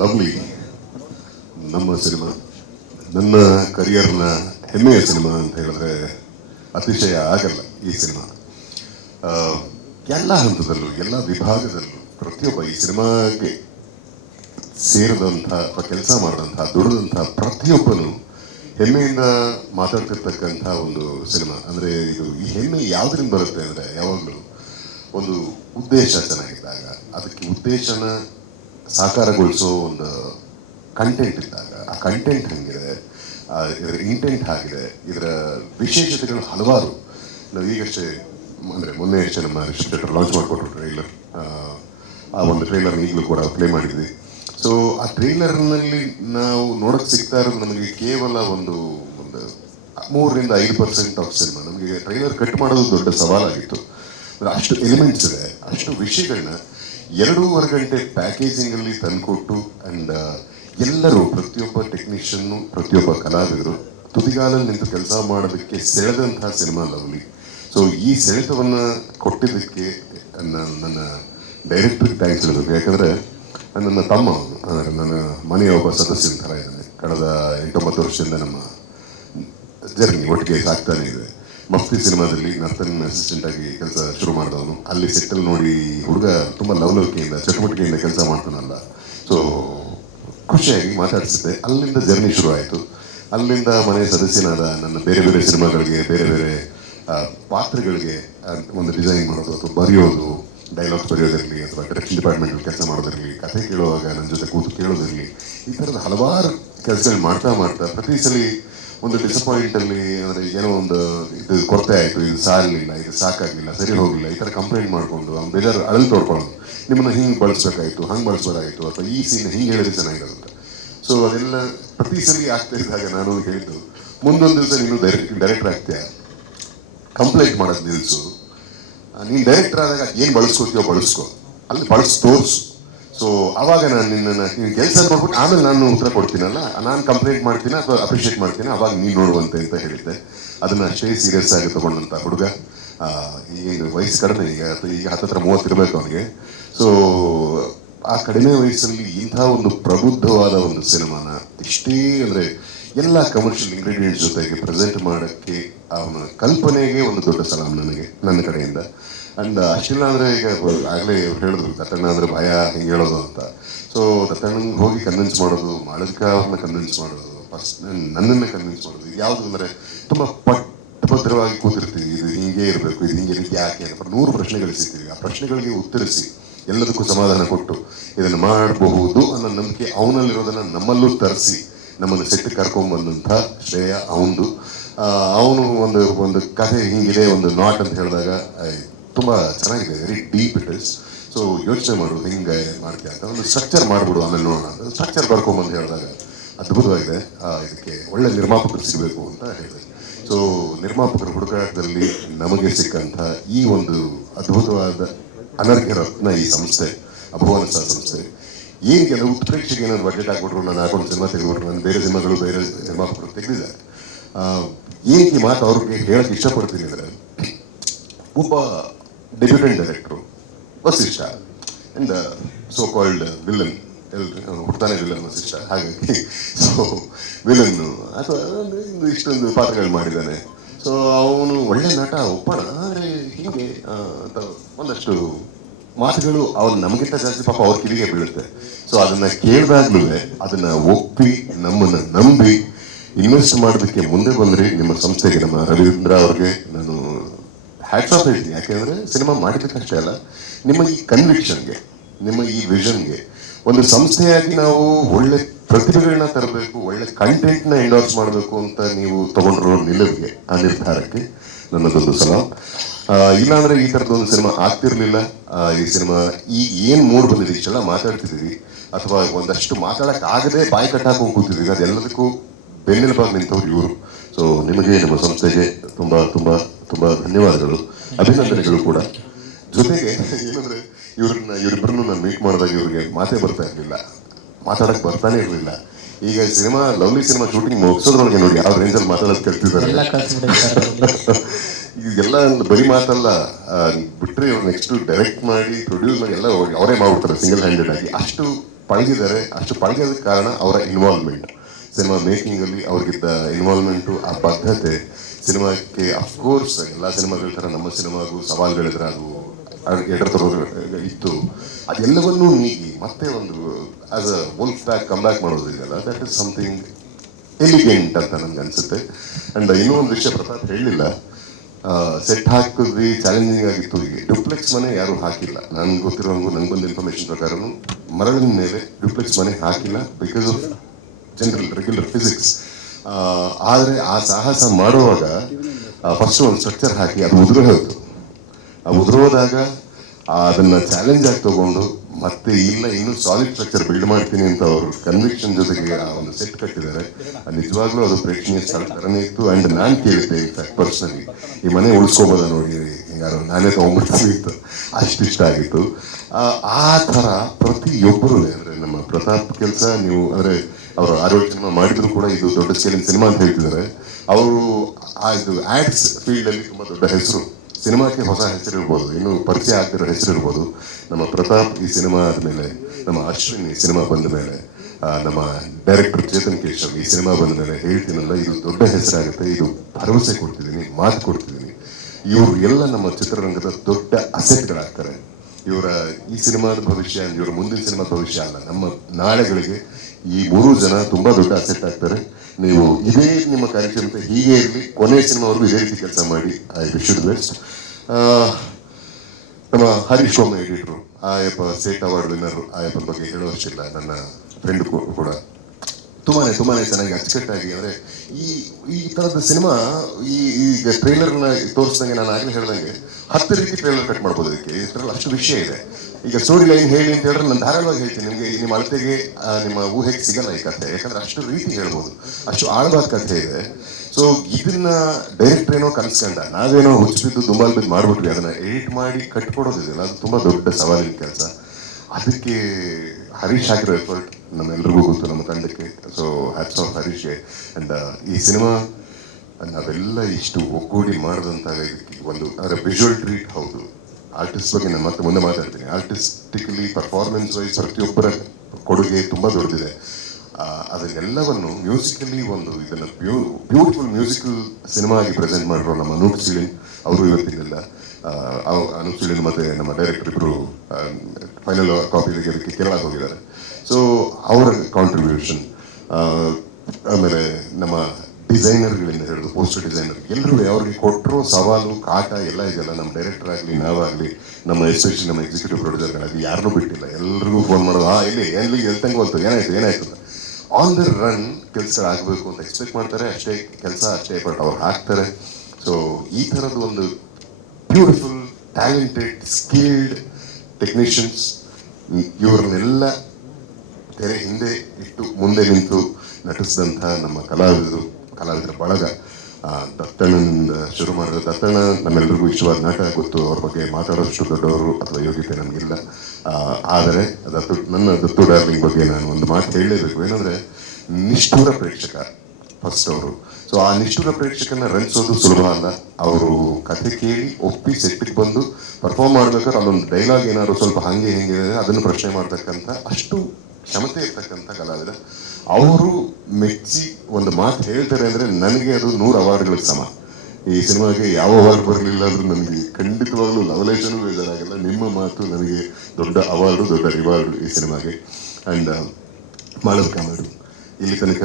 Lovely ನಮ್ಮ cinema. ನನ್ನ ಕರಿಯರ್ನ ಹೆಮ್ಮೆಯ ಸಿನಿಮಾ ಅಂತ ಹೇಳಿದ್ರೆ ಅತಿಶಯ ಆಗಲ್ಲ ಈ ಸಿನಿಮಾ. ಎಲ್ಲ ಹಂತದಲ್ಲೂ, ಎಲ್ಲ ವಿಭಾಗದಲ್ಲೂ, ಪ್ರತಿಯೊಬ್ಬ ಈ ಸಿನಿಮಾಗೆ ಸೇರಿದಂಥ ಅಥವಾ ಕೆಲಸ ಮಾಡಿದಂಥ, ದುಡಿದಂಥ ಪ್ರತಿಯೊಬ್ಬನು ಹೆಮ್ಮೆಯಿಂದ ಮಾತಾಡ್ತಿರ್ತಕ್ಕಂಥ ಒಂದು ಸಿನಿಮಾ. ಅಂದರೆ ಇದು ಈ ಹೆಮ್ಮೆ ಯಾವುದರಿಂದ ಬರುತ್ತೆ ಅಂದರೆ ಯಾವಾಗಲೂ ಒಂದು ಉದ್ದೇಶ ಚೆನ್ನಾಗಿದ್ದಾಗ, ಅದಕ್ಕೆ ಉದ್ದೇಶನ ಸಾಕಾರಗೊಳಿಸೋ ಒಂದು ಕಂಟೆಂಟ್ ಇದ್ದಾಗ, ಆ ಕಂಟೆಂಟ್ ಹೆಂಗಿದೆ ಇದರ ಇಂಟೆಂಟ್ ಆಗಿದೆ ಇದರ ವಿಶೇಷತೆಗಳು ಹಲವಾರು. ನಾವು ಈಗಷ್ಟೇ, ಅಂದರೆ ಮೊನ್ನೆ ಅಷ್ಟೇ ನಮ್ಮ ಥಿಯೇಟರ್ ಲಾಂಚ್ ಮಾಡಿಕೊಟ್ರು ಟ್ರೈಲರ್ ಆ ಒಂದು ಟ್ರೈಲರ್ ಈಗಲೂ ಕೂಡ ಪ್ಲೇ ಮಾಡಿದ್ವಿ. ಸೊ ಆ ಟ್ರೈಲರ್ನಲ್ಲಿ ನಾವು ನೋಡೋಕ್ಕೆ ಸಿಗ್ತಾ ಇರೋದು ನಮಗೆ ಕೇವಲ ಒಂದು ಒಂದು ಮೂರರಿಂದ ಐದು ಪರ್ಸೆಂಟ್ ಆಫ್ ಸಿನಿಮಾ ನಮಗೆ ಟ್ರೈಲರ್ ಕಟ್ ಮಾಡೋದು ದೊಡ್ಡ ಸವಾಲಾಗಿತ್ತು. ಅಷ್ಟು ಎಲಿಮೆಂಟ್ಸ್ ಇದೆ, ಅಷ್ಟು ವಿಷಯಗಳನ್ನ ಎರಡೂವರೆ ಗಂಟೆ ಪ್ಯಾಕೇಜಿಂಗ್ ಅಲ್ಲಿ ತಂದುಕೊಟ್ಟು ಅಂಡ್ ಎಲ್ಲರೂ ಪ್ರತಿಯೊಬ್ಬ ಟೆಕ್ನಿಷಿಯನ್ನು ಪ್ರತಿಯೊಬ್ಬ ಕಲಾವಿದರು ತುದಿಗಾಲಲ್ಲಿ ನಿಂತು ಕೆಲಸ ಮಾಡೋದಕ್ಕೆ ಸೆಳೆದಂತಹ ಸಿನಿಮಾ ಲವ್ಲಿ ಸೊ ಈ ಸೆಳೆತವನ್ನ ಕೊಟ್ಟಿದ್ದಕ್ಕೆ, ನನ್ನ ಡೈರೆಕ್ಟ್ರಿಗೆ ಥ್ಯಾಂಕ್ಸ್ ಹೇಳಬೇಕು ಯಾಕಂದ್ರೆ, ನನ್ನ ತಮ್ಮ ನನ್ನ ಮನೆಯ ಒಬ್ಬ ಸದಸ್ಯನ ಥರ ಇದ್ದಾನೆ ಕಳೆದ ಎಂಟೊಂಬತ್ತು ವರ್ಷದಿಂದ ನಮ್ಮ ಜರ್ನಿ ಒಟ್ಟಿಗೆ ಸಾಕ್ತಾನೆ ಇದೆ. ಮಫ್ತಿ ಸಿನಿಮಾದಲ್ಲಿ ನರ್ತನ್ ಅಸಿಸ್ಟೆಂಟ್ ಆಗಿ ಕೆಲಸ ಶುರು ಮಾಡಿದವನು. ಅಲ್ಲಿ ಸೆಟ್ಟಲ್ಲಿ ನೋಡಿ ಹುಡುಗ ತುಂಬ ಲವಲವಿಕೆಯಿಂದ, ಚಟುವಟಿಕೆಯಿಂದ ಕೆಲಸ ಮಾಡ್ತಾನಲ್ಲ. ಸೊ ಖುಷಿಯಾಗಿ ಮಾತಾಡಿಸಿದ್ದೆ ಅಲ್ಲಿಂದ ಜರ್ನಿ ಶುರು ಆಯಿತು ಅಲ್ಲಿಂದ ಮನೆಯ ಸದಸ್ಯನಾದ ನನ್ನ ಬೇರೆ ಬೇರೆ ಸಿನಿಮಾಗಳಿಗೆ, ಬೇರೆ ಬೇರೆ ಪಾತ್ರಗಳಿಗೆ ಒಂದು ಡಿಸೈನ್ ಮಾಡೋದು ಅಥವಾ ಬರೆಯೋದು ಡೈಲಾಗ್ಸ್ ಬರೆಯೋದಿರಲಿ ಅಥವಾ ಡೈರೆಕ್ಷನ್ ಡಿಪಾರ್ಟ್ಮೆಂಟ್ ಕೆಲಸ ಮಾಡೋದಿರಲಿ ಕಥೆ ಕೇಳುವಾಗ ನನ್ನ ಜೊತೆ ಕೂತು ಕೇಳೋದಿರಲಿ, ಈ ಥರದ ಹಲವಾರು ಕೆಲಸಗಳು ಮಾಡ್ತಾ ಮಾಡ್ತಾ ಪ್ರತಿ ಸಲ ಒಂದು ಡಿಸಪಾಯಿಂಟ್ ಅಲ್ಲಿ ಅಂದ್ರೆ ಏನೋ ಒಂದು ಇದು ಕೊರತೆ ಆಯ್ತು, ಇದು ಸಾರಲಿಲ್ಲ ಇದು ಸಾಕಾಗ್ಲಿಲ್ಲ, ಸರಿ ಹೋಗಿಲ್ಲ ಈ ತರ ಕಂಪ್ಲೇಂಟ್ ಮಾಡ್ಕೊಂಡು ಅವ್ನು ಬೇಜಾರು ಅಳಲ್ ತೋಡ್ಕೊಳ್ಳೋದು ನಿಮ್ಮನ್ನ ಹಿಂಗೆ ಬಳಸ್ಬೇಕಾಯ್ತು, ಹಂಗೆ ಬಳಸ್ಬೇಕಾಯ್ತು ಅಥವಾ ಈ ಸೀನ್ ಹಿಂಗೆ ಹೇಳಿದ್ರೆ ಚೆನ್ನಾಗಿರುತ್ತೆ. ಸೊ ಅದೆಲ್ಲ ಪ್ರತಿ ಸರಿ ಆಗ್ತಾ ಇದ್ದಾಗ ನಾನು ಹೇಳಿದ್ದು ಮುಂದೊಂದು ದಿವಸ ನೀನು ಡೈರೆಕ್ಟ್ ಡೈರೆಕ್ಟರ್ ಆಗ್ತೀಯ. ಕಂಪ್ಲೇಂಟ್ ಮಾಡೋದು ನಿಲ್ಸು. ನೀನು ಡೈರೆಕ್ಟರ್ ಆದಾಗ ಏನು ಬಳಸ್ಕೋತೀಯೋ ಬಳಸ್ಕೋ. ಅಲ್ಲಿ ಬಳಸಿ, ತೋರಿಸು. ಸೊ ಅವಾಗ ನಾನು ನಿನ್ನನ್ನು ನೀನು ಕೆಲಸ ನೋಡ್ಬಿಟ್ಟು ಆಮೇಲೆ ನಾನು ಉತ್ತರ ಕೊಡ್ತೀನಲ್ಲ? ನಾನು ಕಂಪ್ಲೇಂಟ್ ಮಾಡ್ತೀನಿ ಅಥವಾ ಅಪ್ರಿಷಿಯೇಟ್ ಮಾಡ್ತೀನಿ? ಅವಾಗ ನೀನು ನೋಡುವಂತೆ ಅಂತ ಹೇಳಿದ್ದೆ. ಅದನ್ನ ಅಷ್ಟೇ ಸೀರಿಯಸ್ ಆಗಿ ತಗೊಂಡಂತ ಹುಡುಗ. ಈಗ ವಯಸ್ಸು ಕಡಿಮೆ ಈಗ ಈಗ ಹತ್ತತ್ರ ಮೂವತ್ತಿರಬೇಕು ಅವನಿಗೆ. ಸೊ ಆ ಕಡಿಮೆ ವಯಸ್ಸಲ್ಲಿ ಇಂಥ ಒಂದು ಪ್ರಬುದ್ಧವಾದ ಒಂದು ಸಿನಿಮಾನ ಇಷ್ಟೇ ಅಂದರೆ ಎಲ್ಲ ಕಮರ್ಷಿಯಲ್ ಇಂಗ್ರೀಡಿಯೆಂಟ್ಸ್ ಜೊತೆಗೆ ಪ್ರೆಸೆಂಟ್ ಮಾಡೋಕ್ಕೆ ಅವನ ಕಲ್ಪನೆಗೆ ಒಂದು ದೊಡ್ಡ ಸಲಾಮ್ ನನಗೆ, ನನ್ನ ಕಡೆಯಿಂದ. ಅಂಡ್ ಅಷ್ಟಿಲ್ಲ ಅಂದರೆ ಈಗ ಆಗಲೇ ಹೇಳಿದ್ರು ದತ್ತಣ್ಣ ಅಂದರೆ ಭಯ, ಹಿಂಗೆ ಹೇಳೋದು ಅಂತ. ಸೊ ದತ್ತಣ್ಣನ ಹೋಗಿ ಕನ್ವಿನ್ಸ್ ಮಾಡೋದು ಮಾಳವಿಕ ಅವ್ರನ್ನ ಕನ್ವಿನ್ಸ್ ಮಾಡೋದು ಫಸ್ಟ್ ನನ್ನನ್ನ ಕನ್ವಿನ್ಸ್ ಮಾಡೋದು ಯಾವುದು ಅಂದ್ರೆ ತುಂಬಾ ಪಟ್ಟಭದ್ರವಾಗಿ ಕೂತಿರ್ತೀವಿ, ಇದು ಹಿಂಗೆ ಇರಬೇಕು, ಇದು ಹಿಂಗೆ ಯಾಕೆ ಅಂತ. ನೂರು ಪ್ರಶ್ನೆಗಳು ಸಿಗ್ತೀವಿ ಆ ಪ್ರಶ್ನೆಗಳಿಗೆ ಉತ್ತರಿಸಿ, ಎಲ್ಲದಕ್ಕೂ ಸಮಾಧಾನ ಕೊಟ್ಟು ಇದನ್ನು ಮಾಡಬಹುದು ಅನ್ನೋ ನಂಬಿಕೆ ಅವನಲ್ಲಿರೋದನ್ನ ನಮ್ಮಲ್ಲೂ ತರಿಸಿ, ನಮ್ಮನ್ನು ಸೆಟ್ಟು ಕರ್ಕೊಂಡ್ ಬಂದಂಥ ಶ್ರೇಯ ಅವನದು ಅವನು ಒಂದು ಒಂದು ಕಥೆ ಹಿಂಗಿದೆ, ಒಂದು ನಾಟ್ ಅಂತ ಹೇಳಿದಾಗ ತುಂಬಾ ಚೆನ್ನಾಗಿದೆ very deep it is so ಯೋಚನೆ ಮಾಡು, ಹಿಂಗೆ ಮಾಡ್ತೀಯ ಅಂತ. ಒಂದು ಸ್ಟ್ರಕ್ಚರ್ ಮಾಡ್ಬಿಡು, ಆಮೇಲೆ ನೋಡೋಣ. ಸ್ಟ್ರಕ್ಚರ್ ಬರ್ಕೊಂಬಂದು ಹೇಳಿದಾಗ ಅದ್ಭುತವಾಗಿದೆ. ಇದಕ್ಕೆ ಒಳ್ಳೆ ನಿರ್ಮಾಪಕರು ಸಿಗಬೇಕು ಅಂತ ಹೇಳಿದೆ. ಸೊ ನಿರ್ಮಾಪಕರ ಹುಡುಕಾಟದಲ್ಲಿ ನಮಗೆ ಸಿಕ್ಕಂಥ ಈ ಒಂದು ಅದ್ಭುತವಾದ ಅನರ್ಘ್ಯ ರತ್ನ ಈ ಸಂಸ್ಥೆ ಅಭುವನ ಸಂಸ್ಥೆ. ಏನು ಕೆಲವು ಉತ್ಪ್ರೇಕ್ಷೆಗೆ ಏನಾದ್ರು ಬಜೆಟ್ ಹಾಕ್ಬಿಟ್ರು, ನಾನು ಹಾಕೊಂಡು ಸಿನಿಮಾ ತೆಗೆದ್ಬಿಟ್ರು, ನಾನು ಬೇರೆ ಸಿನಿಮಾಗಳು, ಬೇರೆ ನಿರ್ಮಾಪಕರು ತೆಗೆದಿದ್ದಾರೆ. ಏನಕ್ಕೆ ಮಾತು ಅವ್ರಿಗೆ ಹೇಳಕ್ಕೆ ಇಷ್ಟಪಡ್ತೀನಿ ಅಂದರೆ, ಒಬ್ಬ debutante director Vasishta and so called villain ಹುಡ್ತಾನೆ villain Vasishta ಹಾಗಾಗಿ ಸೊ ವಿಲನ್ ಅಥವಾ, ಅಂದ್ರೆ ಇಷ್ಟೊಂದು ಪಾತ್ರಗಳು ಮಾಡಿದ್ದಾನೆ. ಸೊ ಅವನು ಒಳ್ಳೆ ನಟ ಒಪ್ಪಣ ಆದರೆ ಹೀಗೆ ಅಂತ ಒಂದಷ್ಟು ಮಾತುಗಳು ಅವ್ರು ನಮಗಿಂತ ಜಾಸ್ತಿ ಪಾಪ ಅವ್ರ ಕಿವಿಗೆ ಬೀಳುತ್ತೆ. ಸೊ ಅದನ್ನ ಕೇಳಿದಾಗ್ಲೂ ಅದನ್ನ ಒಪ್ಪಿ, ನಮ್ಮನ್ನ ನಂಬಿ ಇನ್ವೆಸ್ಟ್ ಮಾಡೋದಕ್ಕೆ ಮುಂದೆ ಬಂದ್ರಿ, ನಿಮ್ಮ ಸಂಸ್ಥೆಗೆ ನಮ್ಮ ರವೀಂದ್ರ ಅವ್ರಿಗೆ ನಾನು ಹ್ಯಾಟ್ಸ್ ಆಫ್ ಹೇಳ್ತೀನಿ ಯಾಕೆಂದರೆ ಸಿನಿಮಾ ಮಾಡಿದಕ್ಕಷ್ಟೇ ಅಲ್ಲ, ನಿಮ್ಮ ಈ ಕನ್ವಿಕ್ಷನ್ಗೆ ನಿಮ್ಮ ಈ ವಿಷನ್ಗೆ ಒಂದು ಸಂಸ್ಥೆಯಾಗಿ ನಾವು ಒಳ್ಳೆ ಪ್ರತಿಭೆಗಳನ್ನ ತರಬೇಕು, ಒಳ್ಳೆ ಕಂಟೆಂಟ್ನ ಎಂಡೋರ್ಸ್ ಮಾಡಬೇಕು ಅಂತ ನೀವು ತಗೊಂಡಿರೋ ನಿಲುವಿಗೆ, ಆ ನಿರ್ಧಾರಕ್ಕೆ ನನ್ನದೊಂದು ಸಲ. ಇಲ್ಲಾಂದ್ರೆ ಈ ತರದ ಒಂದು ಸಿನಿಮಾ ಆಗ್ತಿರ್ಲಿಲ್ಲ. ಈ ಸಿನಿಮಾ ಈ ಏನ್ ಮೂಡ್ ಬಂದಿದೆ ಇಷ್ಟೆಲ್ಲ ಮಾತಾಡ್ತಿದೀವಿ ಅಥವಾ ಒಂದಷ್ಟು ಮಾತಾಡಕ್ ಆಗದೆ ಬಾಯಿ ಕಟ್ಟಾಕೊಂಡು ಕೂತಿದೀವಿ ಅದೆಲ್ಲದಕ್ಕೂ ಬೆನ್ನೆಲುಬಾಗಿ ನಿಂತವ್ರು ಇವರು. ಸೊ ನಿಮಗೆ ನಮ್ಮ ಸಂಸ್ಥೆಗೆ ತುಂಬಾ ತುಂಬಾ ತುಂಬಾ ಧನ್ಯವಾದಗಳು. ಅಭಿನಂದನೆಗಳು ಕೂಡ. ಜೊತೆಗೆ ಏನಂದ್ರೆ ಇವ್ರನ್ನ ಇವರಿಬ್ಬರನ್ನು ನಾನು ಮೀಟ್ ಮಾಡಿದಾಗ ಇವರಿಗೆ ಮಾತೇ ಬರ್ತಾ ಇರಲಿಲ್ಲ. ಮಾತಾಡಕ್ ಬರ್ತಾನೆ ಇರಲಿಲ್ಲ. ಈಗ ಸಿನಿಮಾ ಲವ್ಲಿ ಸಿನಿಮಾ ಶೂಟಿಂಗ್ ಮುಗಿಸೋದ್ರೊಳಗೆ ನೋಡಿ ಯಾವ ರೇಂಜಲ್ಲಿ ಮಾತಾಡೋದು ಕಲ್ತಿದ್ದಾರೆ ಎಲ್ಲ ಬರೀ ಮಾತಲ್ಲ ಬಿಟ್ಟರೆ ಬಿಟ್ರೆ ಇವ್ರು ನೆಕ್ಸ್ಟ್ ಡೈರೆಕ್ಟ್ ಮಾಡಿ ಪ್ರೊಡ್ಯೂಸ್ ಮಾಡಿ ಎಲ್ಲ ಅವರೇ ಮಾಡ್ಬಿಡ್ತಾರೆ ಸಿಂಗಲ್ ಹ್ಯಾಂಡೆಡ್ ಆಗಿ. ಅಷ್ಟು ಪಳಗಿದ್ದಾರೆ ಅಷ್ಟು ಪಳಗಿದ ಕಾರಣ ಅವರ ಇನ್ವಾಲ್ವ್ಮೆಂಟ್ ಸಿನಿಮಾ ಮೇಕಿಂಗ್ ಅಲ್ಲಿ ಅವ್ರಿಗಿದ್ದ ಇನ್ವಾಲ್ವ್ಮೆಂಟು ಆ ಬದ್ಧತೆ ಸಿನಿಮಾಕ್ಕೆ ಅಫ್ಕೋರ್ಸ್ ಎಲ್ಲ ಸಿನಿಮಾಗಳ ಥರ ನಮ್ಮ ಸಿನಿಮಾಗೂ ಸವಾಲುಗಳಿದ್ರೆ ಅದು ಎಡತರು ಇತ್ತು. ಅದೆಲ್ಲವನ್ನೂ ನೀಗಿ ಮತ್ತೆ ಒಂದು as a wolf back come back ಮಾಡೋದಿದೆಯಲ್ಲ that is something elegant ಅಂತ ನನಗೆ ಅನಿಸುತ್ತೆ. ಆ್ಯಂಡ್ ಇನ್ನೂ ಒಂದು ವಿಷಯ ಪ್ರತಾಪ್ ಹೇಳಲಿಲ್ಲ ಸೆಟ್ ಹಾಕಿದ್ವಿ ಚಾಲೆಂಜಿಂಗ್ ಆಗಿತ್ತು ಈಗ ಡ್ಯೂಪ್ಲೆಕ್ಸ್ ಮನೆ ಯಾರೂ ಹಾಕಿಲ್ಲ. ನನಗೆ ಗೊತ್ತಿರೋಂಗು ನನಗೆ ಬಂದ ಇನ್ಫಾರ್ಮೇಶನ್ ಪ್ರಕಾರನು ಮರಳಿನ ಮೇಲೆ ಡುಪ್ಲೆಕ್ಸ್ ಮನೆ ಹಾಕಿಲ್ಲ because of general regular physics ಆದರೆ ಆ ಸಾಹಸ ಮಾಡುವಾಗ ಫಸ್ಟ್ ಒಂದು ಸ್ಟ್ರಕ್ಚರ್ ಹಾಕಿ ಅದು ಉದುರು ಹೋಯಿತು. ಆ ಉದುರೋದಾಗ ಅದನ್ನು ಚಾಲೆಂಜ್ ಆಗಿ ತಗೊಂಡು, ಮತ್ತೆ ಇಲ್ಲ, ಇನ್ನೂ ಸಾಲಿಡ್ ಸ್ಟ್ರಕ್ಚರ್ ಬಿಲ್ಡ್ ಮಾಡ್ತೀನಿ ಅಂತ ಅವರು ಕನ್ವಿಕ್ಷನ್ ಜೊತೆಗೆ ಆ ಒಂದು ಸೆಟ್ ಕಟ್ಟಿದ್ದಾರೆ. ನಿಜವಾಗ್ಲೂ ಅದು ಪ್ರೇಕ್ಷಣೀಯ ಸ್ಥಳ ಥರನೇ ಇತ್ತು. ಆ್ಯಂಡ್ ನಾನು ಕೇಳಿದ್ದೆ ಇನ್ಫ್ಯಾಕ್ಟ್ ಪರ್ಸನಲಿ ಈ ಮನೆ ಉಳಿಸ್ಕೋಬೋದ ನೋಡಿ, ಯಾರು ನಾನೇ ತಗೊಂಡ್ಬಿಡ್ತೀನಿ ಇತ್ತು ಅಷ್ಟು ಇಷ್ಟ ಆಗಿತ್ತು. ಆ ಥರ ಪ್ರತಿಯೊಬ್ಬರು, ಅಂದರೆ ನಮ್ಮ ಪ್ರತಾಪ್ ಕೆಲಸ, ನೀವು, ಅಂದ್ರೆ ಅವರು ಆರೋಗ್ಯ ಸಿನಿಮಾ ಮಾಡಿದ್ರು ಕೂಡ ಇದು ದೊಡ್ಡ ಸ್ಕೇಲಿನ ಸಿನಿಮಾ ಅಂತ ಹೇಳ್ತಿದ್ದಾರೆ. ಅವರು ಆ ಇದು ಆಡ್ಸ್ ಫೀಲ್ಡ್ ಅಲ್ಲಿ ತುಂಬಾ ದೊಡ್ಡ ಹೆಸರು. ಸಿನಿಮಾಕ್ಕೆ ಹೊಸ ಹೆಸರು ಇರ್ಬೋದು ಇನ್ನು ಪರಿಚಯ ಆಗ್ತಿರೋ ಹೆಸರು ಇರ್ಬೋದು ನಮ್ಮ ಪ್ರತಾಪ್ ಈ ಸಿನಿಮಾ ಆದ್ಮೇಲೆ, ನಮ್ಮ ಅಶ್ವಿನ್ ಈ ಸಿನಿಮಾ ಬಂದ ಮೇಲೆ ನಮ್ಮ ಡೈರೆಕ್ಟರ್ ಚೇತನ್ ಕೇಶವ್ ಈ ಸಿನಿಮಾ ಬಂದ ಮೇಲೆ ಹೇಳ್ತೀನಲ್ಲ, ಇದು ದೊಡ್ಡ ಹೆಸರಾಗುತ್ತೆ. ಇದು ಭರವಸೆ ಕೊಡ್ತಿದ್ದೀನಿ, ಮಾತು ಕೊಡ್ತಿದ್ದೀನಿ. ಇವರು ಎಲ್ಲ ನಮ್ಮ ಚಿತ್ರರಂಗದ ದೊಡ್ಡ ಅಸೆಟ್ಗಳಾಗ್ತಾರೆ ಇವರ ಈ ಸಿನಿಮಾದ ಭವಿಷ್ಯ, ಇವರ ಮುಂದಿನ ಸಿನಿಮಾ ಭವಿಷ್ಯ ಅಲ್ಲ, ನಮ್ಮ ನಾಳೆಗಳಿಗೆ ಈ ಮೂರು ಜನ ತುಂಬಾ ದೊಡ್ಡ ಅಸೆಟ್ ಆಗ್ತಾರೆ. ನೀವು ಇದೇ ನಿಮ್ಮ ಕಾರ್ಯಕ್ಷಮತೆ ಹೀಗೆ ಇರಲಿ ಕೊನೆಯ ಸಿನಿಮಾವರೆಗೂ ಇದೇ ರೀತಿ ಕೆಲಸ ಮಾಡಿ. ಐ ವಿಶ್ ದ ಬೆಸ್ಟ್ ನಮ್ಮ ಹರೀಶ್ ಕೋಮ ಎಡಿಟ್ರು ಆಯಪ್ಪ ಸೇಟ್ ಅವಾರ್ಡ್ ವಿನ್ನರ್ ಆಯಪ್ಪನ ಬಗ್ಗೆ ಹೇಳುವಷ್ಟಿಲ್ಲ ನನ್ನ ಫ್ರೆಂಡ್ ಕೂಡ ತುಂಬಾನೇ ತುಂಬಾನೇ ಚೆನ್ನಾಗಿ ಅಚ್ಚುಕಟ್ಟಾಗಿ ಅಂದ್ರೆ ಈ ಈ ತರದ ಸಿನಿಮಾ ಈ, ಈಗ ಟ್ರೈಲರ್ನ ತೋರಿಸಿದಂಗೆ ನಾನು ಆಗ್ಲೇ ಹೇಳ್ದಂಗೆ ಹತ್ತು ರೀತಿ ಟ್ರೇಲರ್ ಕಟ್ ಮಾಡ್ಬೋದು ಇದಕ್ಕೆ. ಇದರಲ್ಲಿ ಅಷ್ಟು ವಿಷಯ ಇದೆ. ಈಗ ಸ್ಟೋರಿ ಲೈನ್ ಹೇಳಿ ಅಂತ ಹೇಳಿದ್ರೆ ನಾನು ಧಾರಾಳವಾಗಿ ಹೇಳ್ತೀನಿ. ನಿಮಗೆ ನಿಮ್ಮ ಅಳತೆಗೆ ನಿಮ್ಮ ಊಹೆಗೆ ಸಿಗಲ್ಲ ಈ ಕಥೆ. ಯಾಕಂದ್ರೆ ಅಷ್ಟು ರೀತಿ ಹೇಳ್ಬೋದು. ಅಷ್ಟು ಆಳವಾದ ಕಥೆ ಇದೆ. ಸೊ ಇದನ್ನ ಡೈರೆಕ್ಟ್ ಏನೋ ಕನ್ಸ್ಕೊಂಡ ನಾವೇನೋ ಹುಚ್ಚಿಬಿದ್ದು ದುಂಬಾಲ್ ಬಿದ್ದು ಮಾಡ್ಬಿಟ್ವಿ. ಅದನ್ನ ಎಡಿಟ್ ಮಾಡಿ ಕಟ್ಕೊಡೋದಿದೆಯಲ್ಲ ಅದು ತುಂಬಾ ದೊಡ್ಡ ಸವಾಲಿನ ಕೆಲಸ. ಅದಕ್ಕೆ ಹರೀಶ್ ಹಾಕಿರೋ ಎಫರ್ಟ್ ನಮ್ಮೆಲ್ರಿಗೂ ಗೊತ್ತು, ನಮ್ಮ ತಂಡಕ್ಕೆ. So hats off Harish and ಈ ಸಿನಿಮಾ ನಾವೆಲ್ಲ ಇಷ್ಟು ಒಗ್ಗೂಡಿ ಮಾಡಿದಂಥ ಒಂದು ಅದರ ವಿಜುವಲ್ ಟ್ರೀಟ್ ಹೌದು. ಆರ್ಟಿಸ್ಟ್ ಬಗ್ಗೆ ನಾನು ಮತ್ತೆ ಮುಂದೆ ಮಾತಾಡ್ತೀನಿ. ಆರ್ಟಿಸ್ಟಿಕಲಿ ಪರ್ಫಾರ್ಮೆನ್ಸ್ ವೈಸ್ ಪ್ರತಿಯೊಬ್ಬರ ಕೊಡುಗೆ ತುಂಬ ದೊಡ್ಡದಿದೆ. ಅದನ್ನೆಲ್ಲವನ್ನು ಮ್ಯೂಸಿಕಲಿ ಒಂದು ಇದನ್ನ ಬ್ಯೂಟಿಫುಲ್ ಮ್ಯೂಸಿಕಲ್ ಸಿನಿಮಾ ಆಗಿ ಪ್ರೆಸೆಂಟ್ ಮಾಡಿರೋ ನಮ್ಮ ಅನೂಪ್ ಸಿಳಿನ್ ಅವರು ಇವತ್ತಿಲ್ಲ ಅನೂಪ್ ಸಿಳಿನ್ ಮತ್ತೆ ನಮ್ಮ ಡೈರೆಕ್ಟರ್ ಇಬ್ಬರು ಫೈನಲ್ ಕಾಪಿ ತೆಗೆಯೋದಕ್ಕೆ ಕೇರಳ ಹೋಗಿದ್ದಾರೆ. ಸೊ ಅವರ ಕಾಂಟ್ರಿಬ್ಯೂಷನ್ ಆಮೇಲೆ ನಮ್ಮ ಡಿಸೈನರ್ಗಳಿಂದ ಹಿಡಿದು ಪೋಸ್ಟರ್ ಡಿಸೈನರ್ ಎಲ್ಲರೂ ಅವ್ರಿಗೆ ಕೊಟ್ಟರು ಸವಾಲು, ಕಾಟ ಎಲ್ಲ ಇದೆಯಲ್ಲ, ನಮ್ಮ ಡೈರೆಕ್ಟರ್ ಆಗಲಿ, ನಾವಾಗಲಿ, ನಮ್ಮ ಎಸ್ಪೆಷಲಿ ನಮ್ಮ ಎಕ್ಸಿಕ್ಯೂಟಿವ್ ಪ್ರೊಡ್ಯೂಸರ್ಗಳಾಗಲಿ ಯಾರನ್ನೂ ಬಿಟ್ಟಿಲ್ಲ. ಎಲ್ರಿಗೂ ಫೋನ್ ಮಾಡೋದು, ಆ, ಇಲ್ಲಿ, ಎಲ್ಲಿ ಎಲ್ತಂಗೆ ಬಂತು ಏನಾಯ್ತು ಏನಾಯ್ತು ಆನ್ ದ ರನ್ ಕೆಲಸ ಆಗಬೇಕು ಅಂತ ಎಕ್ಸ್ಪೆಕ್ಟ್ ಮಾಡ್ತಾರೆ, ಅಷ್ಟೇ ಕೆಲಸ, ಅಷ್ಟೇ ಬಟ್ ಅವ್ರು ಹಾಕ್ತಾರೆ. ಸೊ ಈ ಥರದ ಒಂದು ಬ್ಯೂಟಿಫುಲ್ ಟ್ಯಾಲೆಂಟೆಡ್ ಸ್ಕಿಲ್ಡ್ ಟೆಕ್ನಿಷಿಯನ್ಸ್ ಇವ್ರನ್ನೆಲ್ಲ ತೆರೆ ಹಿಂದೆ ಇಟ್ಟು ಮುಂದೆ ನಿಂತು ನಟಿಸಿದಂಥ ನಮ್ಮ ಕಲಾವಿದರು. ಕಲಾವಿದರ ಬಳಗ ದತ್ತಣ್ಣನ ಶುರು ಮಾಡಿದ ದತ್ತಣ್ಣ ನಮ್ಮೆಲ್ಲರಿಗೂ ಇಷ್ಟವಾದ ನಾಟಕ ಗೊತ್ತು, ಅವ್ರ ಬಗ್ಗೆ ಮಾತಾಡೋಷ್ಟು ದೊಡ್ಡವರು ಅಥವಾ ಯೋಗ್ಯತೆ ನಮಗಿಲ್ಲ. ಆದರೆ ದತ್ತು, ನನ್ನ ದತ್ತು ಡಾರ್ಲಿಂಗ್ ಬಗ್ಗೆ ನಾನು ಒಂದು ಮಾತು ಹೇಳಲೇಬೇಕು. ಏನಂದರೆ, ನಿಷ್ಠುರ ಪ್ರೇಕ್ಷಕ ಫಸ್ಟ್ ಅವರು. ಸೊ ಆ ನಿಷ್ಠುರ ಪ್ರೇಕ್ಷಕನ ರಂಜಿಸೋದು ಸುಲಭ ಅಲ್ಲ. ಅವರು ಕಥೆ ಕೇಳಿ ಒಪ್ಪಿ ಸೆಟ್ಟಿಗೆ ಬಂದು ಪರ್ಫಾರ್ಮ್ ಮಾಡ್ಬೇಕಾದ್ರೆ ಅಲ್ಲೊಂದು ಡೈಲಾಗ್ ಏನಾದ್ರು ಸ್ವಲ್ಪ ಹಂಗೆ ಹೆಂಗೆ, ಅದನ್ನು ಪ್ರಶ್ನೆ ಮಾಡ್ತಕ್ಕಂಥ ಅಷ್ಟು ಕ್ಷಮತೆ ಇರ್ತಕ್ಕಂಥ ಕಲಾವಿದ. ಅವರು ಮೆಚ್ಚಿ ಒಂದು ಮಾತು ಹೇಳ್ತಾರೆ ಅಂದ್ರೆ ನನಗೆ ಅದು ನೂರು ಅವಾರ್ಡ್ಗಳಿಗೆ ಸಮ. ಈ ಸಿನಿಮಾಗೆ ಯಾವ ಅವಾರ್ಡ್ ಬರಲಿಲ್ಲ ಅಂದ್ರೆ ನನಗೆ ಖಂಡಿತವಾಗ್ಲೂ ಲವಲೇಶನೂ ಬೇಜಾರಾಗಿಲ್ಲ. ನಿಮ್ಮ ಮಾತು ನನಗೆ ದೊಡ್ಡ ಅವಾರ್ಡು, ದೊಡ್ಡ ರಿವಾರ್ಡು ಈ ಸಿನಿಮಾಗೆ. ಆ್ಯಂಡ್ ಮಾಳವಿಕ ಮೇಡಮ್ ಇಲ್ಲಿ ತನಕ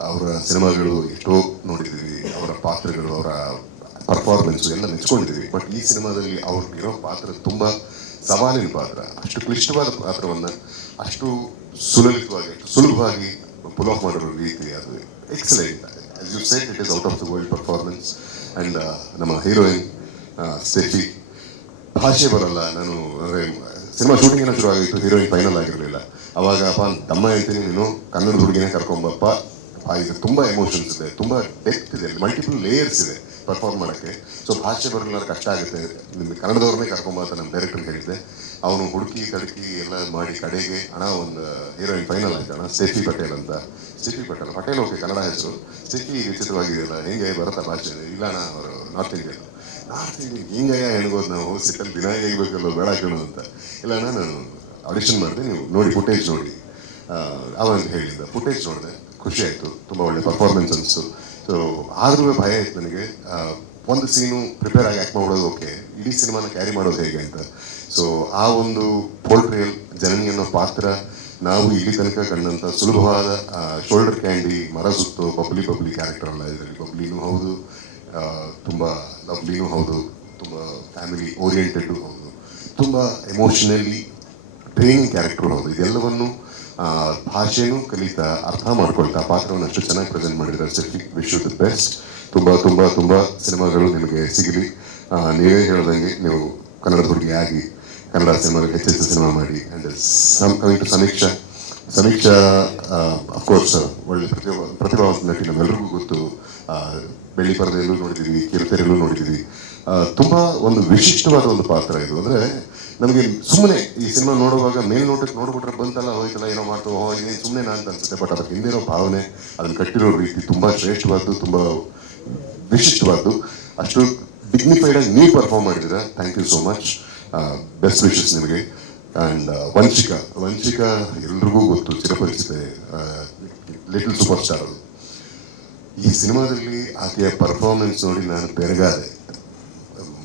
ಅವರ ಸಿನಿಮಾಗಳು ಎಷ್ಟೋ ನೋಡಿದ್ದೀವಿ. ಅವರ ಪಾತ್ರಗಳು, ಅವರ ಪರ್ಫಾರ್ಮೆನ್ಸ್ ಎಲ್ಲ ಮೆಚ್ಕೊಂಡಿದ್ದೀವಿ. ಬಟ್ ಈ ಸಿನಿಮಾದಲ್ಲಿ ಅವ್ರಿಗಿರೋ ಪಾತ್ರ ತುಂಬ ಸವಾಲಿನ ಪಾತ್ರ. ಅಷ್ಟು ಕ್ಲಿಷ್ಟವಾದ ಪಾತ್ರವನ್ನು, ಅಷ್ಟು ಸುಲಲಿತವಾಗಿ ಸುಲಭವಾಗಿ ಪುಲ್ ಆಫ್ ಮಾಡಿರೋ ರೀತಿ ಅದು excellent you set it is out of the world performance and ನಮ್ಮ ಹೀರೋಯಿನ್ ಸ್ಟೆಫಿ ಭಾಷೆ ಬರಲ್ಲ. ನಾನು, ಅಂದರೆ ಸಿನಿಮಾ ಶೂಟಿಂಗ್ ಶುರು ಆಗಿತ್ತು ಹೀರೋಯಿನ್ ಫೈನಲ್ ಆಗಿರಲಿಲ್ಲ. ಅವಾಗ ಅಪ್ಪ ತಮ್ಮ ಹೇಳ್ತೀನಿ ನೀನು, ಕನ್ನಡ ಹುಡುಗಿನೇ ಕರ್ಕೊಂಬಪ್ಪ. ಇದು ತುಂಬ ಎಮೋಷನ್ಸ್ ಇದೆ, ತುಂಬ ಡೆಪ್ತ್ ಇದೆ ಮಲ್ಟಿಪಲ್ ಲೇಯರ್ಸ್ ಇದೆ. ಪರ್ಫಾರ್ಮ್ ಮಾಡೋಕ್ಕೆ. ಸೊ ಭಾಷೆ ಬರಲ್ಲ, ಕಷ್ಟ ಆಗುತ್ತೆ. ನಿಮ್ಮ ಕನ್ನಡದವ್ರನ್ನೇ ಕರ್ಕೊಂಬಾತ ನಮ್ಮ ಡೈರೆಕ್ಟರ್ ಹೇಳಿದ್ದೆ. ಅವನು ಹುಡುಕಿ ತಡುಕಿ ಎಲ್ಲ ಮಾಡಿ ಕಡೆಗೆ ಹಣ ಒಂದು ಹೀರೋಯಿನ್ ಫೈನಲ್ ಆಯ್ತು ಅಣ್ಣ ಸ್ಟೆಫಿ ಪಟೇಲ್ ಅಂತ. ಸೇಫಿ ಪಟೇಲ್ ಪಟೇಲ್ ಓಕೆ, ಕನ್ನಡ ಹೆಸರು. ಸ್ಟೆಫಿ ವಿಚಿತ್ರವಾಗಿದೆಯಲ್ಲ ಹೆಂಗೆ ಬರುತ್ತಾ ಭಾಷೆ? ಇಲ್ಲ ಅಣ್ಣ, ಅವರು ನಾರ್ತ್ ಇಂಡಿಯನ್ ನಾರ್ತ್ ಇಂಡಿಯನ್ ಹಿಂಗಯ್ಯ ಹೆಣ್ಗೋದು ನಾವು? ಸಿಕ್ಕಲ್ಲಿ ದಿನ ಹೇಗಬೇಕಲ್ಲ, ಬೇಡ ಕೇಳು ಅಂತ. ಇಲ್ಲ ಅಣ್ಣ, ನಾನು ಆಡಿಷನ್ ಮಾಡಿದೆ, ನೀವು ನೋಡಿ ಫುಟೇಜ್ ನೋಡಿ. ಅವನು ಹೇಳಿದ್ದ. ಫುಟೇಜ್ ನೋಡಿದೆ. ಖುಷಿ ಆಯಿತು. ತುಂಬ ಒಳ್ಳೆ ಪರ್ಫಾರ್ಮೆನ್ಸ್ ಅನಿಸ್ತು. ಸೊ ಆದ್ರೂ ಭಯ ಇತ್ತು ನನಗೆ. ಒಂದು ಸೀನು ಪ್ರಿಪೇರ್ ಆಗಿ ಆ್ಯಕ್ಟ್ ಮಾಡೋದು ಓಕೆ ಇಡೀ ಸಿನಿಮಾನ ಕ್ಯಾರಿ ಮಾಡೋದು ಹೇಗೆ ಅಂತ. ಸೊ ಆ ಒಂದು ಪೋಲ್ಟ್ರಿಯಲ್ ಜನನಿ ಅನ್ನೋ ಪಾತ್ರ ನಾವು ಇಲ್ಲಿ ತನಕ ಕಂಡಂಥ ಸುಲಭವಾದ ಶೋಲ್ಡರ್ ಕ್ಯಾಂಡಿ ಮರ ಸುತ್ತು ಬಬ್ಲಿ ಬಬ್ಲಿ ಕ್ಯಾರೆಕ್ಟರ್ ಅಲ್ಲ ಇದರಲ್ಲಿ. ಬಬ್ಲಿನೂ ಹೌದು ತುಂಬ ಲವ್ಲಿನೂ ಹೌದು, ತುಂಬ ಫ್ಯಾಮಿಲಿ ಓರಿಯೆಂಟೆಡ್ ಹೌದು. ತುಂಬ ಎಮೋಷನಲಿ ಟ್ರೈನಿಂಗ್ ಕ್ಯಾರೆಕ್ಟರ್ ಹೌದು. ಇದೆಲ್ಲವನ್ನು ಭಾಷೆನೂ ಕಲಿತಾ, ಅರ್ಥ ಮಾಡ್ಕೊಳ್ತಾ ಪಾತ್ರವನ್ನು ಅಷ್ಟು ಚೆನ್ನಾಗಿ ಪ್ರೆಸೆಂಟ್ ಮಾಡಿದ್ದಾರೆ. ಸೆಫಿ ವಿಶ್ ದ ಬೆಸ್ಟ್ ತುಂಬ ತುಂಬ ತುಂಬ ಸಿನಿಮಾಗಳು ನಿಮಗೆ ಸಿಗಲಿ. ನೀವೇ ಹೇಳ್ದಂಗೆ ನೀವು ಕನ್ನಡದ ಹುಡುಗಿ ಕನ್ನಡ ಸಿನಿಮಾಗಳು ಹೆಚ್ಚೆಚ್ಚು ಸಿನಿಮಾ ಮಾಡಿ ಆ್ಯಂಡ್ ಕಮಿಂಗ್ ಟು ಸಮೀಕ್ಷಾ ಸಮೀಕ್ಷಾ ಅಫ್ಕೋರ್ಸ್ ಒಳ್ಳೆ ಪ್ರತಿಭಾ, ಪ್ರತಿಭಾವಂತ ನಟಿ ನಮ್ಮೆಲ್ಲರಿಗೂ ಗೊತ್ತು. ಬೆಳ್ಳಿ ಪರದೆಯಲ್ಲೂ ನೋಡಿದ್ದೀವಿ ಕಿರುತೆರೆಯಲ್ಲೂ ನೋಡಿದ್ದೀವಿ ತುಂಬಾ ಒಂದು ವಿಶಿಷ್ಟವಾದ ಒಂದು ಪಾತ್ರ ಇದು. ಅಂದ್ರೆ ನಮಗೆ ಸುಮ್ಮನೆ ಈ ಸಿನಿಮಾ ನೋಡುವಾಗ ಮೇಲ್ನೋಟಕ್ಕೆ ನೋಡ್ಬಿಟ್ರೆ ಬಂತಲ್ಲ ಹೋಯ್ತಲ್ಲ ಏನೋ ಮಾಡ್ತು ಹೋ ಏನು ಸುಮ್ಮನೆ ಅಂತ ಅನ್ಸುತ್ತೆ ಬಟ್ ಅದಕ್ಕೆ ಹಿಂದಿರೋ ಭಾವನೆ ಅದನ್ನು ಕಟ್ಟಿರೋ ರೀತಿ ತುಂಬ ಶ್ರೇಷ್ಠವಾದ್ದು ತುಂಬ ವಿಶಿಷ್ಟವಾದ್ದು. ಅಷ್ಟು ಡಿಗ್ನಿಫೈಡ್ ಆಗಿ ನೀವು ಪರ್ಫಾರ್ಮ್ ಮಾಡಿದ್ದೀರಾ. Thank you so much best wishes ನಿಮಗೆ. ಆ್ಯಂಡ್ ವಂಶಿಕಾ ವಂಶಿಕಾ ಎಲ್ರಿಗೂ ಗೊತ್ತು ಚಿರಪರಿಚಿತೆ ಲಿಟಲ್ ಸೂಪರ್ ಸ್ಟಾರ್ ಅದು ಈ ಸಿನಿಮಾದಲ್ಲಿ ಆಕೆಯ ಪರ್ಫಾರ್ಮೆನ್ಸ್ ನೋಡಿ ನಾನು ಬೆರಗಾದೆ.